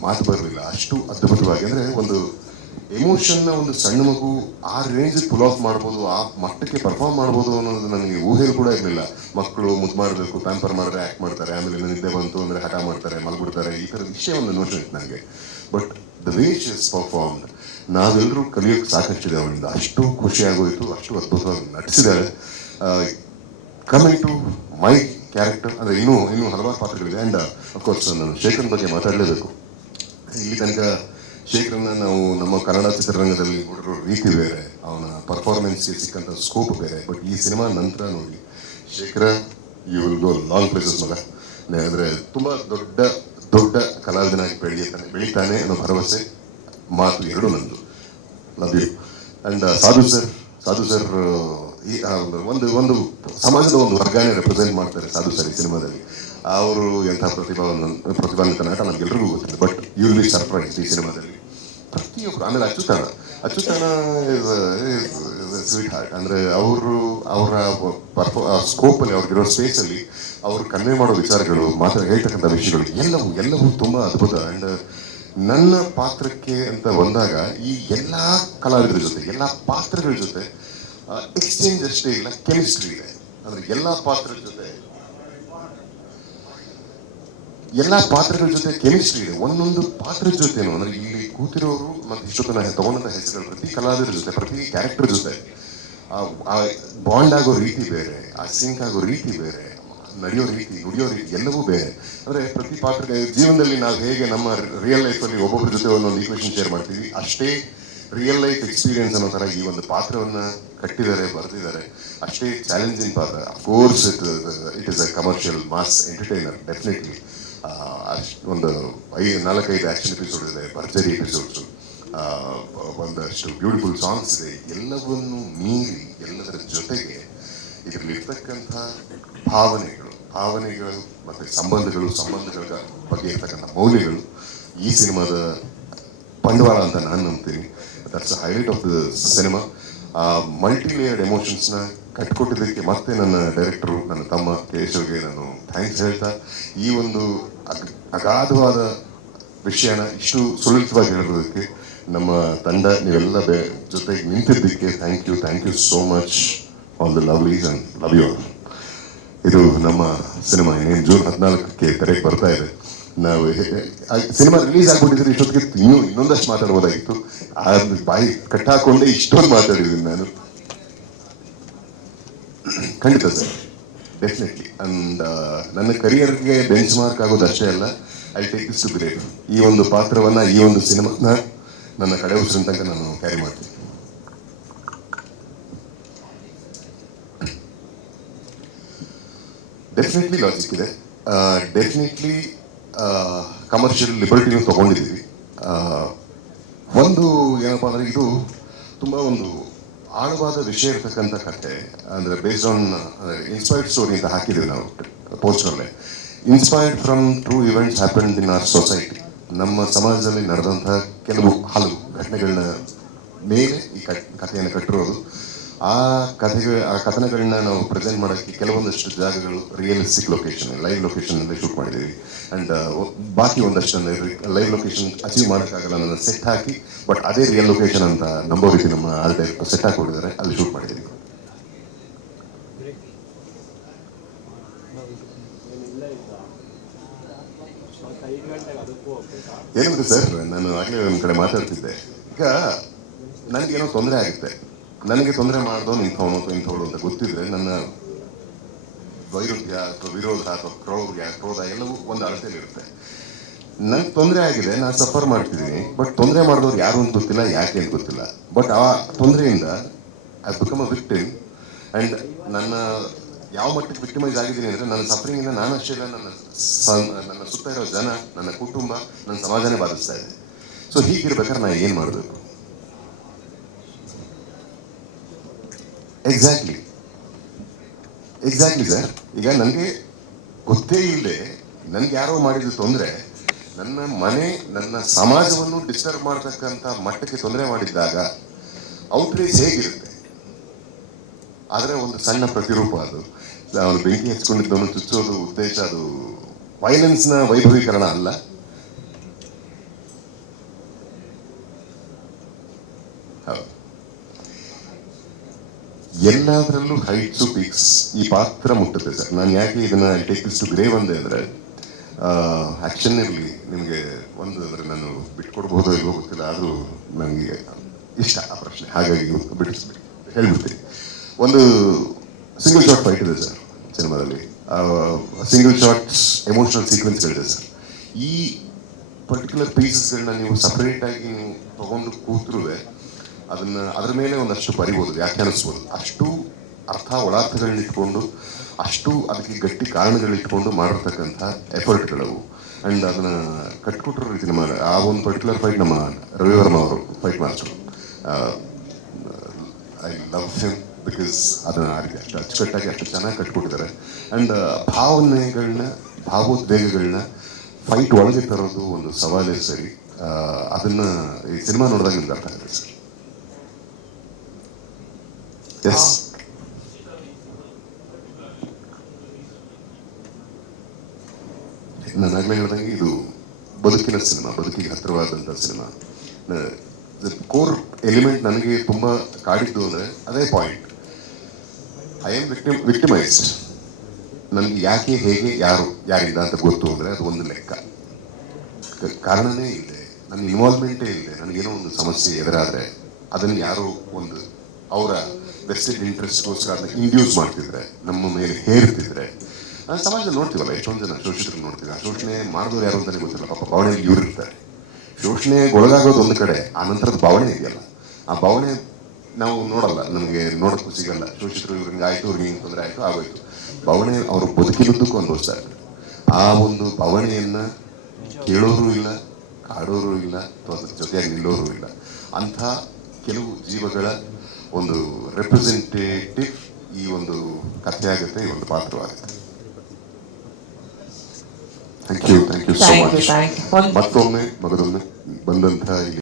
ಮಾತು ಬರಲಿಲ್ಲ. ಅಷ್ಟು ಅದ್ಭುತವಾಗಿ ಅಂದರೆ ಒಂದು ಎಮೋಷನ್ನ ಒಂದು ಸಣ್ಣ ಮಗು ಆ ರೇಂಜ್ ಪುಲ್ ಆಫ್ ಮಾಡ್ಬೋದು, ಆ ಮಟ್ಟಕ್ಕೆ ಪರ್ಫಾರ್ಮ್ ಮಾಡ್ಬೋದು ಅನ್ನೋದು ನನಗೆ ಊಹೆ ಕೂಡ ಇರಲಿಲ್ಲ. ಮಕ್ಕಳು ಮುದ್ದು ಮಾಡಬೇಕು ಪ್ಯಾಂಪರ್ ಮಾಡಿದ್ರೆ ಆ್ಯಕ್ಟ್ ಮಾಡ್ತಾರೆ, ಆಮೇಲೆ ನಿದ್ದೆ ಬಂತು ಅಂದರೆ ಹಠ ಮಾಡ್ತಾರೆ ಮಲ್ಬಿಡ್ತಾರೆ ಈ ಥರದ ವಿಷಯ ಒಂದು ನೋಷನ್ ಇತ್ತು ನನಗೆ but the way she is performed ನಾವೆಲ್ಲರೂ ಕಲಿಯೋಕ್ಕೆ ಸಾಕಷ್ಟಿದೆ ಅವಳಿಂದ. ಅಷ್ಟು ಖುಷಿ ಆಗೋಯ್ತು ಅಷ್ಟು ಅದ್ಭುತವಾಗಿ ನಟಿಸಿದ್ದಾರೆ ಕಮಿಂಗ್ ಟು ಮೈ ಕ್ಯಾರೆಕ್ಟರ್ ಅಂದರೆ ಇನ್ನೂ ಇನ್ನೂ ಹಲವಾರು ಪಾತ್ರಗಳಿದೆ ಆ್ಯಂಡ್ ಅಫ್ಕೋರ್ಸ್ ನಾನು ಶೇಖರ್ ಬಗ್ಗೆ ಮಾತಾಡಲೇಬೇಕು. ಇಲ್ಲಿ ತನಕ ಶೇಖರನ್ನ ನಾವು ನಮ್ಮ ಕನ್ನಡ ಚಿತ್ರರಂಗದಲ್ಲಿ ನೋಡಿರೋ ರೀತಿ ಬೇರೆ, ಅವನ ಪರ್ಫಾರ್ಮೆನ್ಸ್ಗೆ ಸಿಕ್ಕಂಥ ಸ್ಕೋಪ್ ಬೇರೆ ಬಟ್ ಈ ಸಿನಿಮಾ ನಂತರ ನೋಡಿ Shekhar you will go long places ಮಗ. ಅಂದರೆ ತುಂಬ ದೊಡ್ಡ ದೊಡ್ಡ ಕಲಾವಿದನಾಗಿ ಬೆಳೆಯುತ್ತಾನೆ ಬೆಳೀತಾನೆ ಅನ್ನೋ ಭರವಸೆ ಮಾತು ಎರಡು ನಂದು. Love you and Sadhu sir Sadhu sir ಈ ಒಂದು ಒಂದು ಸಮಾಜದ ಒಂದು ವರ್ಗಾನೆ ರೆಪ್ರೆಸೆಂಟ್ ಮಾಡ್ತಾರೆ ಸಾಧು ಸರ್ ಈ ಸಿನಿಮಾದಲ್ಲಿ. ಅವರು ಎಂಥ ಪ್ರತಿಭಾವಂತ ಪ್ರತಿಭಾನ್ವಿತ ನಟ ನಮ್ಗೆಲ್ರಿಗೂ ಗೊತ್ತಿದೆ but you will be surprise ಈ ಸಿನಿಮಾದಲ್ಲಿ. ಪ್ರತಿಯೊಬ್ಬರು ಆಮೇಲೆ ಅಚ್ಯುತಾನ ಅಚ್ಯುತಾನ ಸ್ವೀಟ್ ಹಾರ್ಟ್ ಅಂದ್ರೆ ಅವರು, ಅವರ ಪರ್ಫೋ ಸ್ಕೋಪಲ್ಲಿ ಅವ್ರಿಗಿರೋ ಸ್ಪೇಸಲ್ಲಿ ಅವರು ಕನ್ವೆ ಮಾಡೋ ವಿಚಾರಗಳು, ಮಾತ್ರ ಹೇಳ್ತಕ್ಕಂಥ ವಿಷಯಗಳು, ಎಲ್ಲವೂ ಎಲ್ಲವೂ ತುಂಬ ಅದ್ಭುತ. ಆ್ಯಂಡ್ ನನ್ನ ಪಾತ್ರಕ್ಕೆ ಅಂತ ಬಂದಾಗ, ಈ ಎಲ್ಲ ಕಲಾವಿದರ ಜೊತೆ, ಎಲ್ಲ ಪಾತ್ರಗಳ ಜೊತೆ ಎಕ್ಸ್ಚೇಂಜ್ ಅಷ್ಟೇ ಇಲ್ಲ ಕೆಮಿಸ್ಟ್ರಿ ಇದೆ. ಅಂದರೆ ಎಲ್ಲ ಪಾತ್ರದ ಜೊತೆ ಎಲ್ಲಾ ಪಾತ್ರಗಳ ಜೊತೆ ಕೆಮಿಸ್ಟ್ರಿ ಇದೆ ಒಂದೊಂದು ಪಾತ್ರದ ಜೊತೆನೂ, ಅಂದ್ರೆ ಇಲ್ಲಿ ಕೂತಿರೋರು ಮತ್ತೆ ಇಷ್ಟೊತ್ತು ನಾನು ತಗೊಂಡಂತ ಹೆಸರುಗಳು ಪ್ರತಿ ಕಲಾವಿದರ ಜೊತೆ, ಪ್ರತಿ ಕ್ಯಾರೆಕ್ಟರ್ ಜೊತೆ, ಆ ಬಾಂಡ್ ಆಗೋ ರೀತಿ ಬೇರೆ, ಆ ಸಿಂಕ್ ಆಗೋ ರೀತಿ ಬೇರೆ, ನಡೆಯೋ ರೀತಿ, ನುಡಿಯೋ ರೀತಿ ಎಲ್ಲವೂ ಬೇರೆ. ಅಂದ್ರೆ ಪ್ರತಿ ಪಾತ್ರ ಜೀವನದಲ್ಲಿ ನಾವು ಹೇಗೆ ನಮ್ಮ ರಿಯಲ್ ಅಲ್ಲಿ ಒಬ್ಬೊಬ್ಬರ ಜೊತೆ ಒಂದೊಂದು ಈಕ್ವೇಶನ್ ಶೇರ್ ಮಾಡ್ತೀವಿ, ಅಷ್ಟೇ ರಿಯಲ್ ಲೈಫ್ ಎಕ್ಸ್ಪೀರಿಯನ್ಸ್ ಅನ್ನೋ ತರ ಈ ಒಂದು ಪಾತ್ರವನ್ನ ಕಟ್ಟಿದ್ದಾರೆ, ಬರೆದಿದ್ದಾರೆ. ಅಷ್ಟೇ ಚಾಲೆಂಜಿಂಗ್ ಪಾತ್ರ. Of course it it is a commercial mass entertainer definitely ಒಂದು ಐ, ನಾಲ್ಕೈದು ಆಕ್ಷನ್ ಎಪಿಸೋಡ್ ಇದೆ, ಭರ್ಜರಿ ಎಪಿಸೋಡ್ಸು ಒಂದಷ್ಟು ಬ್ಯೂಟಿಫುಲ್ ಸಾಂಗ್ಸ್ ಇದೆ. ಎಲ್ಲವನ್ನು ಮೀರಿ, ಎಲ್ಲದರ ಜೊತೆಗೆ ಇದರಲ್ಲಿರ್ತಕ್ಕಂಥ ಭಾವನೆಗಳು ಭಾವನೆಗಳು ಮತ್ತೆ ಸಂಬಂಧಗಳು, ಸಂಬಂಧಗಳ ಬಗ್ಗೆ ಇರ್ತಕ್ಕಂಥ ಮೌಲ್ಯಗಳು ಈ ಸಿನಿಮಾದ ಬಂಡವಾಳ ಅಂತ ನಾನು ನಂಬ್ತೀನಿ. That's highlight of the cinema ಆ ಮಲ್ಟಿ ಲೇಯರ್ಡ್ ಎಮೋಷನ್ಸ್ನ ಕಟ್ಕೊಟ್ಟಿದ್ದಕ್ಕೆ ಮತ್ತೆ ನನ್ನ ಡೈರೆಕ್ಟರು ನನ್ನ ತಮ್ಮ ಕೇಶವ್ಗೆ ನಾನು ಥ್ಯಾಂಕ್ಸ್ ಹೇಳ್ತಾ, ಈ ಒಂದು ಅಗ, ಅಗಾಧವಾದ ವಿಷಯನ ಇಷ್ಟು ಸುಲಲಿತವಾಗಿ ಹೇಳೋದಕ್ಕೆ ನಮ್ಮ ತಂಡ, ನೀವೆಲ್ಲ ಬೆ, ಜೊತೆಗೆ ನಿಂತಿದ್ದಕ್ಕೆ thank you thank you so much all the lovelies and love you ಇದು ನಮ್ಮ ಸಿನಿಮಾ, ಇನ್ನೇನು ಜೂನ್ ಹದಿನಾಲ್ಕಕ್ಕೆ ತೆರೆಗೆ ಬರ್ತಾ ಇದೆ. ನಾವು ಸಿನಿಮಾ ರಿಲೀಸ್ ಆಗ್ಬಿಟ್ಟಿದ್ರೆ ಇಷ್ಟೊತ್ತಿಗೆ ಇನ್ನೂ ಇನ್ನೊಂದಷ್ಟು ಮಾತಾಡ್ಬೋದಾಗಿತ್ತು. ಆ ಬಾಯಿ ಕಟ್ಟಾಕೊಂಡೇ ಇಷ್ಟೊಂದು ಮಾತಾಡಿದ್ದೀನಿ ನಾನು. ಖಂಡಿತ ಸರ್. ಡೆಫಿನೆಟ್ಲಿ ಅಂಡ್ ನನ್ನ ಕರಿಯರ್ಗೆ ಬೆಂಚ್ ಮಾರ್ಕ್ ಆಗೋದು ಅಷ್ಟೇ ಅಲ್ಲ I take this to great ಈ ಒಂದು ಪಾತ್ರವನ್ನ, ಈ ಒಂದು ಸಿನಿಮಾನ ನನ್ನ ಕಡೆ ಉಸಿರಿನ ನಾನು ಕ್ಯಾರಿ ಮಾಡ್ತೀನಿ. ಡೆಫಿನೆಟ್ಲಿ ಲಾಜಿಕ್ ಇದೆ. ಡೆಫಿನೆಟ್ಲಿ ಕಮರ್ಷಿಯಲ್ ಲಿಬರ್ಟಿನೂ ತಗೊಂಡಿದ್ದೀವಿ. ಒಂದು ಏನಪ್ಪ ಅಂದರೆ ಇದು ತುಂಬ ಒಂದು ಆಳವಾದ ವಿಷಯ ಇರ್ತಕ್ಕಂಥ ಕತೆ ಅಂದರೆ ಬೇಸ್ಡ್ ಆನ್ ಇನ್ಸ್ಪೈರ್ಡ್ ಸ್ಟೋರಿ ಅಂತ ಹಾಕಿದ್ದೀವಿ ನಾವು ಪೋಸ್ಟರ್ಲೆ inspired from true events happen in our society ನಮ್ಮ ಸಮಾಜದಲ್ಲಿ ನಡೆದಂತಹ ಕೆಲವು ಹಲವು ಘಟನೆಗಳನ್ನ ಮೇಲೆ ಈ ಕಥೆಯನ್ನು ಕಟ್ಟಿರೋದು. ಆ ಕಥೆಗೆ, ಆ ಕಥನಗಳನ್ನ ನಾವು ಪ್ರೆಸೆಂಟ್ ಮಾಡೋಕ್ಕೆ ಕೆಲವೊಂದಷ್ಟು ಜಾಗಗಳು ರಿಯಲಿಸ್ಟಿಕ್ ಲೊಕೇಶನ್ ಲೈವ್ ಲೊಕೇಶನ್ ಅಲ್ಲಿ ಶೂಟ್ ಮಾಡಿದ್ದೀವಿ. ಅಂಡ್ ಬಾಕಿ ಒಂದಷ್ಟು ಲೈವ್ ಲೊಕೇಶನ್ ಅಚೀವ್ ಮಾಡೋಕ್ಕಾಗಲ್ಲ ನನ್ನ ಸೆಟ್ ಹಾಕಿ ಬಟ್ ಅದೇ ರಿಯಲ್ ಲೊಕೇಶನ್ ಅಂತ ನಂಬೋ ರೀತಿ ನಮ್ಮ ಆಲ್ಟೆ ಸೆಟ್ ಹಾಕೊಂಡಿದ್ದಾರೆ ಅಲ್ಲಿ ಶೂಟ್ ಮಾಡಿದ್ದೀವಿ. ಏನಂದ್ರೆ ಸರ್ ನಾನು ಆಗಲೇ ಒಂದು ಕಡೆ ಮಾತಾಡ್ತಿದ್ದೆ. ಈಗ, ನನಗೇನೋ ತೊಂದರೆ ಆಗುತ್ತೆ. ನನಗೆ ತೊಂದರೆ ಮಾಡಿದವನು ಇಂಥವನು ಅಥವಾ ಇಂಥವಳು ಅಂತ ಗೊತ್ತಿದ್ರೆ ನನ್ನ ವೈರುಧ್ಯ ಅಥವಾ ವಿರೋಧ ಅಥವಾ ಕ್ರೌರ್ಯ, ಕ್ರೋಧ ಎಲ್ಲವೂ ಒಂದು ಅಳತೆಯಲ್ಲಿರುತ್ತೆ ನಂಗೆ ತೊಂದರೆ ಆಗಿದೆ, ನಾನು ಸಫರ್ ಮಾಡ್ತಿದ್ದೀನಿ ಬಟ್ ತೊಂದರೆ ಮಾಡಿದವ್ರು ಯಾರು ಅಂತ ಗೊತ್ತಿಲ್ಲ, ಯಾಕೆ ಅಂತ ಗೊತ್ತಿಲ್ಲ. ಬಟ್ ಆ ತೊಂದರೆಯಿಂದ I become a victim and ನನ್ನ ಯಾವ ಮಟ್ಟಕ್ಕೆ ವಿಕ್ಟಿಮೈಸ್ ಆಗಿದ್ದೀನಿ ಅಂದರೆ ನನ್ನ ಸಫರಿಂಗಿಂದ ನಾನು ಅಷ್ಟೇ ಇಲ್ಲ, ನನ್ನ ನನ್ನ ಸುತ್ತ ಇರೋ ಜನ, ನನ್ನ ಕುಟುಂಬ, ನನ್ನ ಸಮಾಜನೇ ಬಾಧಿಸ್ತಾ ಇದೆ. ಸೊ ಹೀಗಿರ್ಬೇಕಾದ್ರೆ ನಾನು ಏನು ಮಾಡಬೇಕು? ಎಕ್ಸಾಕ್ಟ್ಲಿ ಎಕ್ಸಾಕ್ಟ್ಲಿ ಸರ್ ಈಗ ನನಗೆ ಗೊತ್ತೇ ಇಲ್ಲದೆ ನನಗೆ ಯಾರೋ ಮಾಡಿದ ತೊಂದರೆ. ನನ್ನ ಮನೆ, ನನ್ನ ಸಮಾಜವನ್ನು ಡಿಸ್ಟರ್ಬ್ ಮಾಡತಕ್ಕಂಥ ಮಟ್ಟಕ್ಕೆ ತೊಂದರೆ ಮಾಡಿದ್ದಾಗ ಔಟ್ರೇಜ್ ಹೇಗಿರುತ್ತೆ? ಆದರೆ ಒಂದು ಸಣ್ಣ ಪ್ರತಿರೂಪ ಅದು. ಅವನು ಬೆಂಕಿ ಹಚ್ಕೊಂಡಿದ್ದವನು ಚುಚ್ಚೋದು ಉದ್ದೇಶ, ಅದು ವೈಲೆನ್ಸ್ನ ವೈಭವೀಕರಣ ಅಲ್ಲ. ಹೌದು. ಎಲ್ಲದರಲ್ಲೂ ಹೈಟ್ ಟು ಪಿಕ್ಸ್ ಈ ಪಾತ್ರ ಮುಟ್ಟುತ್ತೆ ಸರ್. ನಾನು ಯಾಕೆ ಇದನ್ನ ಟೇಕ್ ಟು ಗ್ರೇವ್ ಅಂದೆ ಅಂದರೆ ಇರಲಿ, ನಿಮಗೆ ಒಂದು ಅಂದರೆ ನಾನು ಬಿಟ್ಕೊಡ್ಬೋದು ಇಲ್ವೋ ಗೊತ್ತಿಲ್ಲ, ಆದರೂ ನನಗೆ ಇಷ್ಟ ಆ ಪ್ರಶ್ನೆ. ಹಾಗಾಗಿ ಬಿಡಿಸ್ಬಿಡಿ ಹೇಳ್ಬಿಡ್ತೀನಿ. ಒಂದು ಸಿಂಗಲ್ ಶಾಟ್ ಫೈಟ್ ಇದೆ ಸರ್ ಸಿನಿಮಾದಲ್ಲಿ. ಸಿಂಗಲ್ ಶಾಟ್ ಎಮೋಷನಲ್ ಸೀಕ್ವೆನ್ಸ್ಗಳಿದೆ ಸರ್. ಈ ಪರ್ಟಿಕ್ಯುಲರ್ ಪೀಸಸ್ಗಳನ್ನ ನೀವು ಸಪ್ರೇಟ್ ಆಗಿ ನೀವು ತಗೊಂಡು ಕೂತ್ರುವೆ ಅದನ್ನ ಅದ್ರ ಮೇಲೆ ಒಂದಷ್ಟು ಬರಿಬೋದು, ವ್ಯಾಖ್ಯಾನಿಸ್ಬೋದು. ಅಷ್ಟು ಅರ್ಥ ಒಳಾರ್ಥಗಳನ್ನಿಟ್ಕೊಂಡು ಅಷ್ಟು ಅದಕ್ಕೆ ಗಟ್ಟಿ ಕಾರಣಗಳಿಟ್ಕೊಂಡು ಮಾಡಿರ್ತಕ್ಕಂಥ ಎಫರ್ಟ್ಗಳವು ಅಂಡ್ ಅದನ್ನ ಕಟ್ಕೊಟ್ಟಿರೋ ರೀತಿ ನಮ್ಮ ಆ ಒಂದು ಪರ್ಟಿಕ್ಯುಲರ್ ಫೈಟ್ ನಮ್ಮ ರವಿವರ್ಮ ಅವರು fight master I love him because ಅದನ್ನ ಆ ಅಷ್ಟು ಅಚ್ಚುಕಟ್ಟಾಗಿ ಅಷ್ಟು ಚೆನ್ನಾಗಿ ಕಟ್ಕೊಟ್ಟಿದ್ದಾರೆ. ಅಂಡ್ ಭಾವನೆಗಳನ್ನ ಭಾವೋದ್ವೇಗಗಳನ್ನ ಫೈಟ್ ಒಳಗೆ ತರೋದು ಒಂದು ಸವಾಲೇ ಸರಿ. ಅದನ್ನ ಈ ಸಿನಿಮಾ ನೋಡಿದಾಗ ನಿಮ್ಗೆ ಅರ್ಥ ಆಗುತ್ತೆ ಸರ್. ಎಸ್ ನಾನು ಆಗ್ಲೇ ಹೇಳ್ದಂಗೆ ಇದು ಬದುಕಿನ ಸಿನಿಮಾ, ಬದುಕಿಗೆ ಹತ್ತಿರವಾದಂಥ ಸಿನಿಮಾ. ಕೋರ್ ಎಲಿಮೆಂಟ್ ನನಗೆ ತುಂಬ ಕಾಡಿದ್ದು ಅಂದ್ರೆ ಅದೇ point. I am victim victimised ನನಗೆ ಯಾಕೆ, ಹೇಗೆ, ಯಾರು, ಯಾರಿಲ್ಲ ಅಂತ ಗೊತ್ತು ಅಂದರೆ ಅದು ಒಂದು ಲೆಕ್ಕ. ಕಾರಣನೇ ಇದೆ. ನನ್ನ ಇನ್ವಾಲ್ವ್ಮೆಂಟೇ ಇದೆ ನನಗೇನೋ ಒಂದು ಸಮಸ್ಯೆ ಎದುರಾದ್ರೆ ಅದನ್ನು ಯಾರೋ ಒಂದು ಅವರ ವೆಸ್ಟೆಡ್ ಇಂಟ್ರೆಸ್ಟ್ಗೋಸ್ಕರ ಇಂಡ್ಯೂಸ್ ಮಾಡ್ತಿದ್ರೆ, ನಮ್ಮ ಮೇಲೆ ಹೇರ್ತಿದ್ರೆ. ನಾನು ಸಮಾಜ ನೋಡ್ತೀವಲ್ಲ, ಎಷ್ಟೊಂದು ಜನ ಶೋಷಿತರು ನೋಡ್ತೀವಿ ಆ ಶೋಷಣೆ ಮಾಡಿದವ್ರು ಯಾರು ಅಂತಲೇ ಗೊತ್ತಿಲ್ಲ. ಪಾಪ ಭಾವನೆಗೆ ಇವ್ರು ಇರ್ತಾರೆ. ಶೋಷಣೆಗೆ ಒಳಗಾಗೋದು ಒಂದು ಕಡೆ, ಆ ನಂತರದ ಭಾವನೆ ಇದೆಯಲ್ಲ. ಆ ಭಾವನೆ ನಾವು ನೋಡಲ್ಲ, ನಮಗೆ ನೋಡೋಕ್ಕೂ ಸಿಗಲ್ಲ. ಶೋಷಿತರು ಇವ್ರಿಗೆ ಆಯಿತು, ಅವ್ರಿಗೆ ಹಿಂಗೆ ತೊಂದರೆ ಆಯಿತು, ಆಗೋಯ್ತು. ಭಾವನೆ ಅವರು ಅನುಭವಿಸ್ತಾ ಅನುಭವಿಸ್ತಾರೆ ಆ ಒಂದು ಭಾವನೆಯನ್ನ ಕೇಳೋರು ಇಲ್ಲ, ಕಾಡೋರು ಇಲ್ಲ, ಅಥವಾ ಅದ್ರ ಜೊತೆಯಾಗಿ ನಿಲ್ಲೋರು ಇಲ್ಲ. ಅಂಥ ಕೆಲವು ಜೀವಗಳ ಒಂದು ರೆಪ್ರೆಸೆಂಟೇಟಿವ್ ಈ ಒಂದು ಕಥೆ ಆಗುತ್ತೆ ಈ ಒಂದು ಪಾತ್ರವಾಗುತ್ತೆ. Thank you thank you so much ಮತ್ತೊಮ್ಮೆ ಮಗದೊಮ್ಮೆ ಬಂದಂತಹ ಇಲ್ಲಿ